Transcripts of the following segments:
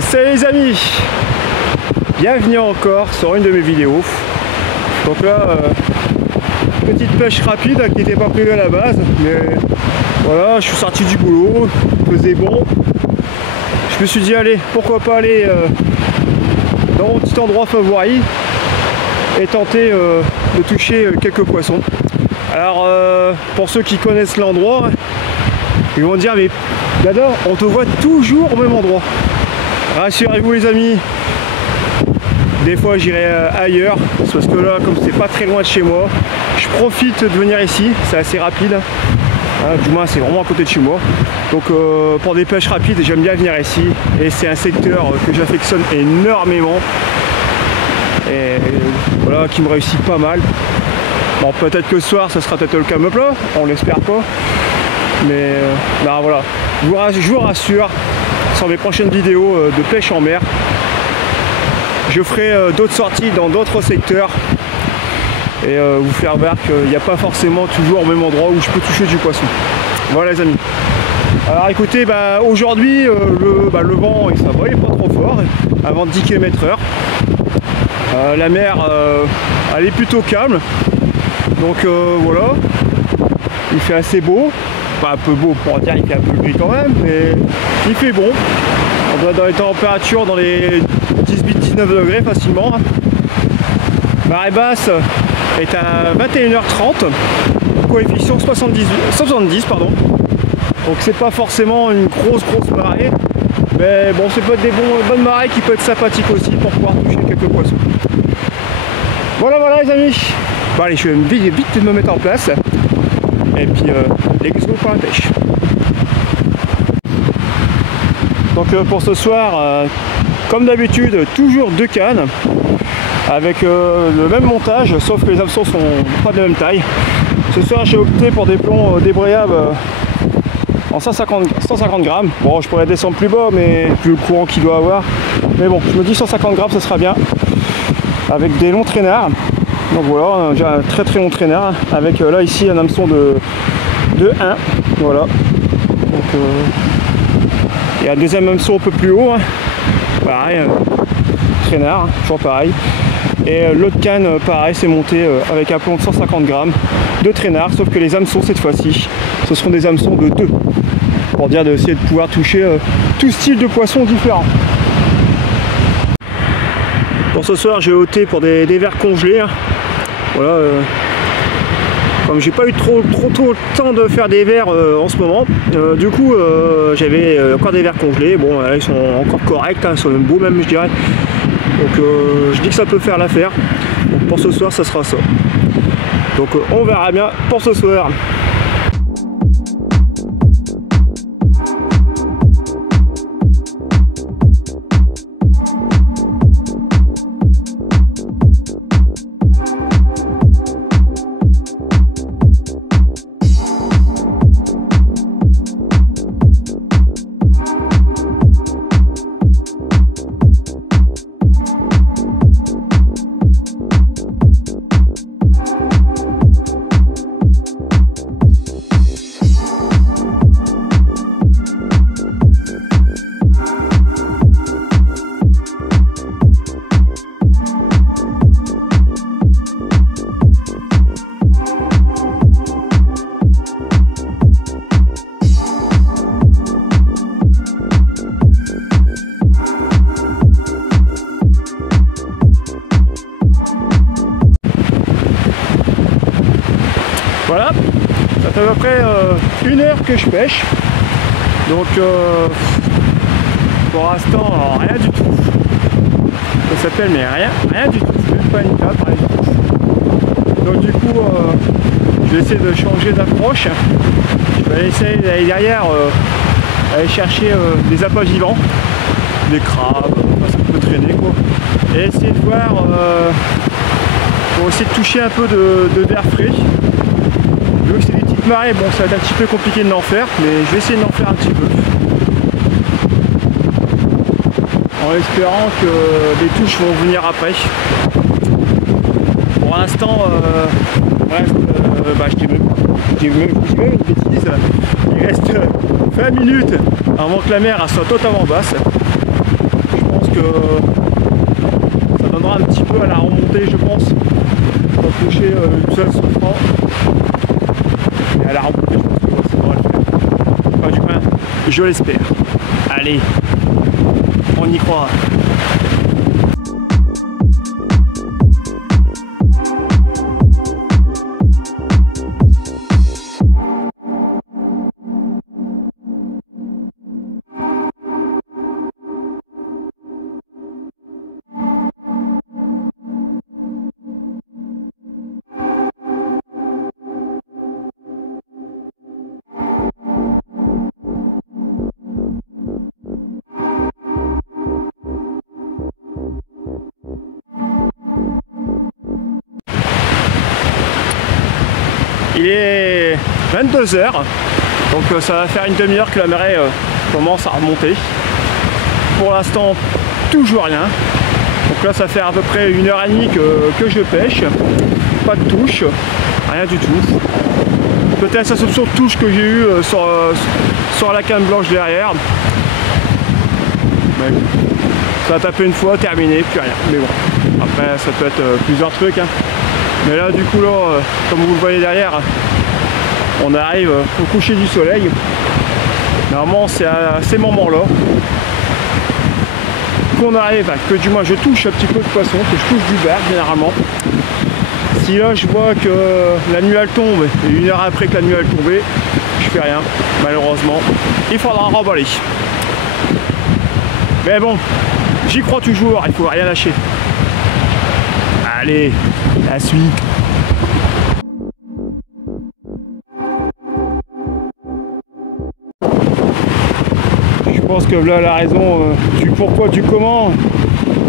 Salut les amis, bienvenue encore sur une de mes vidéos. Donc là, petite pêche rapide qui n'était pas prévue à la base, mais voilà, je suis sorti du boulot, il faisait bon. Je me suis dit allez, pourquoi pas aller dans mon petit endroit favori et tenter de toucher quelques poissons. Alors pour ceux qui connaissent l'endroit, ils vont dire mais d'abord on te voit toujours au même endroit. Rassurez-vous les amis, des fois j'irai ailleurs, parce que là comme c'est pas très loin de chez moi, je profite de venir ici, c'est assez rapide, du moins c'est vraiment à côté de chez moi. Donc pour des pêches rapides j'aime bien venir ici, et c'est un secteur que j'affectionne énormément, et voilà, qui me réussit pas mal. Bon, peut-être que ce soir ça sera peut-être le calme plat, on l'espère pas, mais bah, voilà, je vous rassure, sur mes prochaines vidéos de pêche en mer, je ferai d'autres sorties dans d'autres secteurs et vous faire voir qu'il n'y a pas forcément toujours au même endroit où je peux toucher du poisson. Voilà les amis. Alors écoutez, bah, aujourd'hui le vent ça va, il n'est pas trop fort, avant 10 km/h. La mer elle est plutôt calme, donc voilà, il fait assez beau. Pas un peu beau pour dire, il fait un peu gris quand même, mais il fait bon. On doit être dans les températures dans les 18-19 degrés facilement. Marée basse est à 21h30, coefficient 70 pardon. Donc c'est pas forcément une grosse marée, mais bon, c'est peut-être des bonnes marées qui peuvent être sympathiques aussi pour pouvoir toucher quelques poissons. Voilà les amis. Bon allez, je vais vite me mettre en place. Et puis let's go pour la pêche. Donc pour ce soir, comme d'habitude, toujours 2 cannes avec le même montage, sauf que les hameçons sont pas de la même taille. Ce soir j'ai opté pour des plombs débrayables en 150 grammes. Bon, je pourrais descendre plus bas, mais plus le courant qu'il doit avoir. Mais bon, je me dis 150 grammes, ce sera bien. Avec des longs traînards. Donc voilà, j'ai un très long traînard avec là ici un hameçon de 1, voilà. Donc il y a un deuxième hameçon un peu plus haut, hein. Pareil, traînard, hein, toujours pareil. Et l'autre canne, pareil, c'est monté avec un plomb de 150 grammes de traînard, sauf que les hameçons cette fois-ci, ce seront des hameçons de 2, pour dire d'essayer de pouvoir toucher tout style de poisson différent. Pour ce soir, j'ai opté pour des vers congelés. Hein. Voilà, comme j'ai pas eu trop le temps de faire des vers en ce moment, du coup j'avais encore des vers congelés. Bon, ils sont encore corrects, hein, ils sont même beaux même, je dirais. Donc je dis que ça peut faire l'affaire. Donc pour ce soir, ça sera ça. Donc on verra bien pour ce soir. Voilà, ça fait à peu près 1 heure que je pêche, donc pour l'instant rien du tout. pelle, mais rien du tout, même pas une cape, rien du tout. Donc du coup, je vais essayer de changer d'approche. Je vais essayer d'aller derrière, aller chercher des appâts vivants, des crabes, parce qu'on peut traîner quoi. Et essayer de voir, pour essayer de toucher un peu de verre frais. Vu que c'est des petites marées, bon ça va être un petit peu compliqué de l'en faire, mais je vais essayer d'en faire un petit peu. En espérant que les touches vont venir après. Pour l'instant, je dis même une bêtise, il reste 20 minutes avant que la mer soit totalement basse. Je pense que ça donnera un petit peu à la remontée, je pense. On va toucher une seule souffrant. Et à la remontée, je pense que ça devrait le faire. Enfin, du moins, je l'espère. Allez, on y croit. Il est 22 h, donc ça va faire une demi-heure que la marée commence à remonter. Pour l'instant, toujours rien. Donc là, ça fait à peu près 1h30 que je pêche. Pas de touche, rien du tout. Peut-être ça soupçon de touche que j'ai eu sur la canne blanche derrière. Mais ça a tapé une fois, terminé, plus rien. Mais bon, après ça peut être plusieurs trucs. Hein. Mais là du coup là, comme vous le voyez derrière, on arrive au coucher du soleil. Normalement c'est à ces moments-là qu'on arrive, que du moins je touche un petit peu de poisson, que je touche du verre généralement. Si là je vois que la nuit elle tombe, et 1 heure après que la nuit elle tombe, je fais rien, malheureusement. Il faudra remballer. Mais bon, j'y crois toujours, il faut rien lâcher. Allez, la suite. Je pense que là la raison du pourquoi, du comment.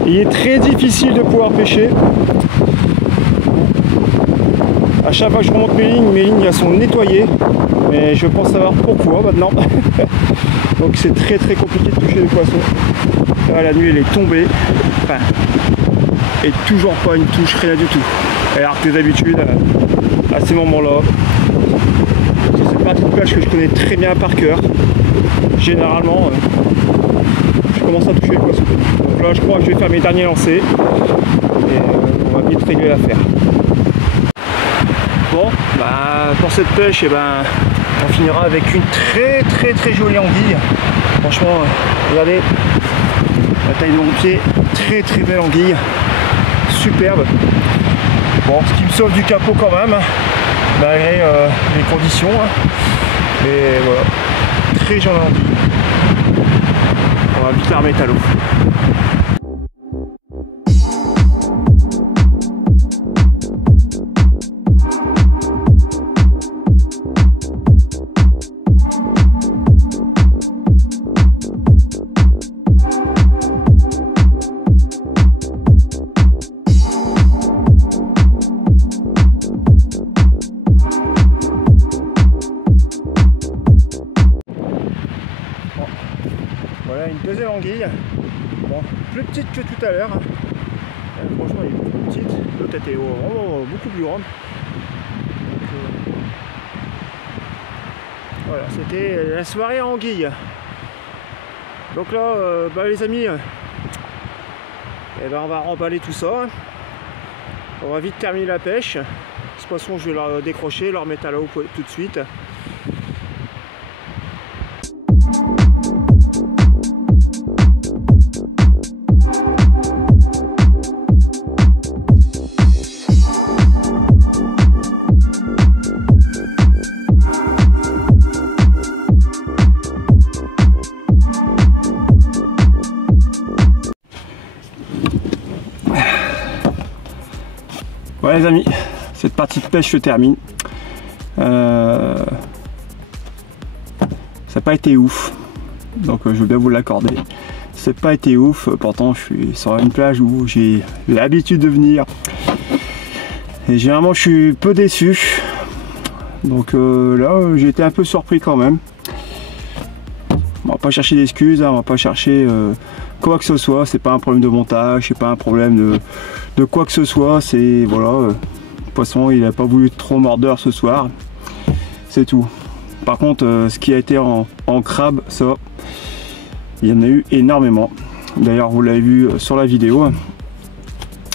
Il est très difficile de pouvoir pêcher. À chaque fois que je remonte mes lignes elles sont nettoyées. Mais je pense savoir pourquoi maintenant. Donc c'est très compliqué de toucher les poissons. Là, la nuit elle est tombée. Enfin, et toujours pas une touche, rien du tout. Alors que d'habitude, à ces moments-là, c'est cette partie de pêche que je connais très bien par cœur. Généralement, je commence à toucher les poissons. Donc là, je crois que je vais faire mes derniers lancers. Et on va vite régler l'affaire. Bon, bah, pour cette pêche, on finira avec une très jolie anguille. Franchement, regardez la taille de mon pied, très belle anguille. Superbe. Bon, ce qui me sauve du capot quand même, malgré les conditions. Et voilà, très jolie anguille. On va vite la remettre à l'eau. Voilà une deuxième anguille, bon, plus petite que tout à l'heure. Franchement, elle est beaucoup plus petite. L'autre était vraiment beaucoup plus grande. Donc, voilà, c'était la soirée anguille. Donc là, les amis, on va remballer tout ça. On va vite terminer la pêche. Ce poisson, je vais le décrocher, le remettre à l'eau tout de suite. Voilà les amis, cette partie de pêche se termine. Ça n'a pas été ouf, donc je veux bien vous l'accorder. Ça n'a pas été ouf, pourtant je suis sur une plage où j'ai l'habitude de venir. Et généralement je suis peu déçu. Donc là j'ai été un peu surpris quand même. On va pas chercher d'excuses, hein, on va pas chercher quoi que ce soit. C'est pas un problème de montage, c'est pas un problème de quoi que ce soit. C'est voilà, le poisson il a pas voulu trop mordeur ce soir. C'est tout. Par contre ce qui a été en crabe, ça il y en a eu énormément. D'ailleurs vous l'avez vu sur la vidéo.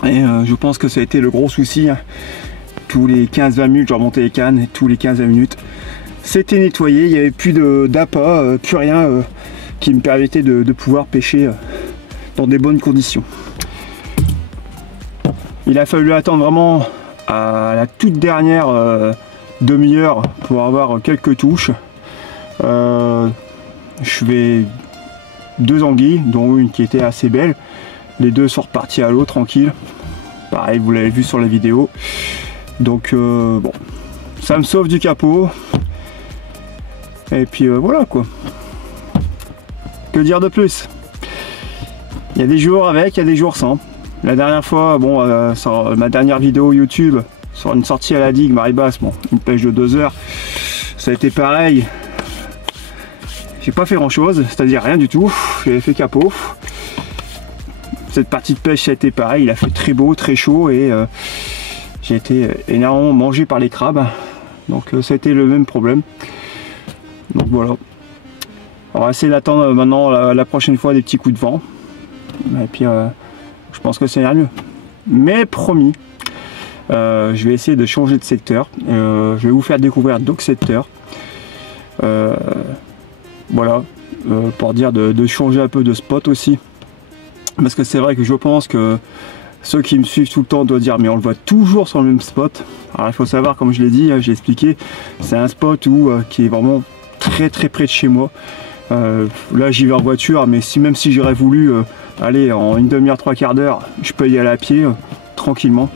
Et je pense que ça a été le gros souci. Hein. Tous les 15-20 minutes je remontais les cannes et tous les 15-20 minutes c'était nettoyé, il n'y avait plus d'appât, plus rien qui me permettait de pouvoir pêcher dans des bonnes conditions. Il a fallu attendre vraiment à la toute dernière demi-heure pour avoir quelques touches. Je fais 2 anguilles, dont une qui était assez belle. Les deux sont repartis à l'eau tranquille. Pareil, vous l'avez vu sur la vidéo. Donc bon, ça me sauve du capot. Et puis voilà quoi. Que dire de plus? Il y a des jours avec, il y a des jours sans. La dernière fois, bon, sur ma dernière vidéo YouTube, sur une sortie à la digue, marée basse, bon, une pêche de 2 heures, ça a été pareil. J'ai pas fait grand chose, c'est-à-dire rien du tout. J'avais fait capot. Cette partie de pêche, ça a été pareil. Il a fait très beau, très chaud et j'ai été énormément mangé par les crabes. Donc ça a été le même problème. Donc voilà. On va essayer d'attendre maintenant la prochaine fois des petits coups de vent. Et puis je pense que ça ira mieux. Mais promis, je vais essayer de changer de secteur. Je vais vous faire découvrir d'autres secteurs. Voilà. Pour dire de changer un peu de spot aussi. Parce que c'est vrai que je pense que ceux qui me suivent tout le temps doivent dire mais on le voit toujours sur le même spot. Alors il faut savoir, comme je l'ai dit, j'ai expliqué, c'est un spot qui est vraiment très près de chez moi. Là j'y vais en voiture, mais même si j'aurais voulu aller en une demi-heure, 3/4 d'heure, je peux y aller à pied tranquillement.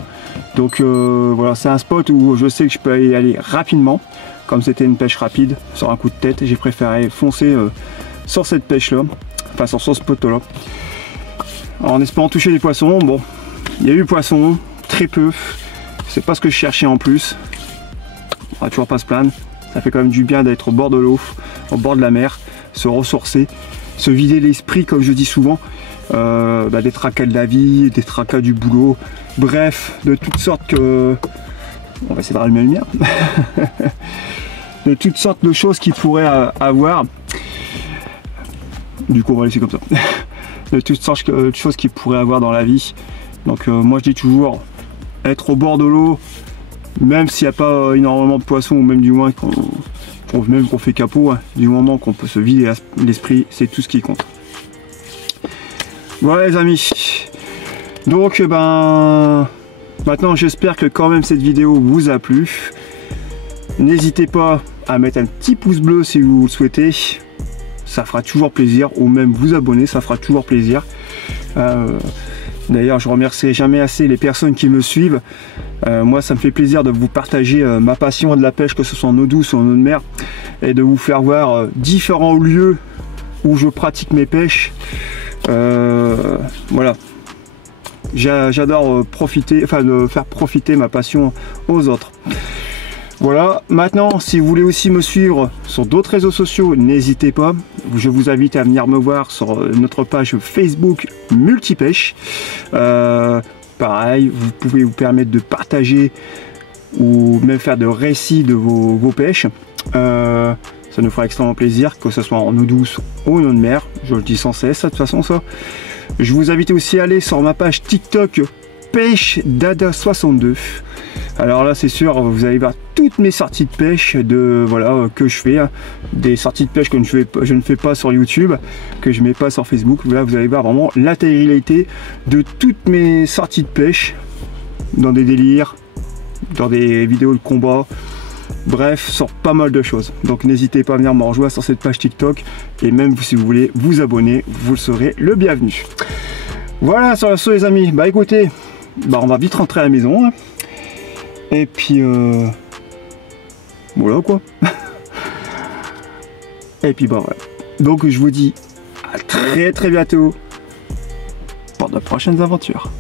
Donc voilà, c'est un spot où je sais que je peux y aller rapidement. Comme c'était une pêche rapide sur un coup de tête, j'ai préféré foncer sur cette pêche là, enfin sur ce spot là, en espérant toucher des poissons. Bon, il y a eu poissons, très peu, c'est pas ce que je cherchais en plus. On va toujours pas se plaindre, ça fait quand même du bien d'être au bord de l'eau, au bord de la mer, se ressourcer, se vider l'esprit comme je dis souvent, des tracas de la vie, des tracas du boulot, bref, de toutes sortes que... On va essayer de rallumer la lumière. De toutes sortes de choses qu'il pourrait avoir. Du coup on va laisser comme ça. De toutes sortes de choses qu'il pourrait avoir dans la vie. Donc moi je dis toujours, être au bord de l'eau, même s'il n'y a pas énormément de poissons, ou même du moins qu'on fait capot, hein, du moment qu'on peut se vider l'esprit, c'est tout ce qui compte. Voilà les amis. Donc maintenant j'espère que quand même cette vidéo vous a plu. N'hésitez pas à mettre un petit pouce bleu si vous le souhaitez. Ça fera toujours plaisir, ou même vous abonner, ça fera toujours plaisir. D'ailleurs je remercierai jamais assez les personnes qui me suivent. Moi ça me fait plaisir de vous partager ma passion de la pêche, que ce soit en eau douce ou en eau de mer, et de vous faire voir différents lieux où je pratique mes pêches. Voilà, j'adore profiter, enfin de faire profiter ma passion aux autres. Voilà, maintenant si vous voulez aussi me suivre sur d'autres réseaux sociaux, n'hésitez pas. Je vous invite à venir me voir sur notre page Facebook Multipêche. Pareil, vous pouvez vous permettre de partager ou même faire de récits de vos pêches. Ça nous fera extrêmement plaisir, que ce soit en eau douce ou en eau de mer. Je le dis sans cesse, de toute façon ça. Je vous invite aussi à aller sur ma page TikTok Pêche Dada 62. Alors là c'est sûr, vous allez voir toutes mes sorties de pêche que je fais, hein. Des sorties de pêche que je ne fais pas sur YouTube, que je mets pas sur Facebook. Là vous allez voir vraiment l'intégralité de toutes mes sorties de pêche, dans des délires, dans des vidéos de combat, bref, sur pas mal de choses. Donc n'hésitez pas à venir me rejoindre sur cette page TikTok, et même si vous voulez vous abonner, vous le serez le bienvenu. Voilà, sur ce les amis, écoutez, on va vite rentrer à la maison, hein. Et puis voilà quoi. Et puis bah voilà. Donc je vous dis à très bientôt pour de prochaines aventures.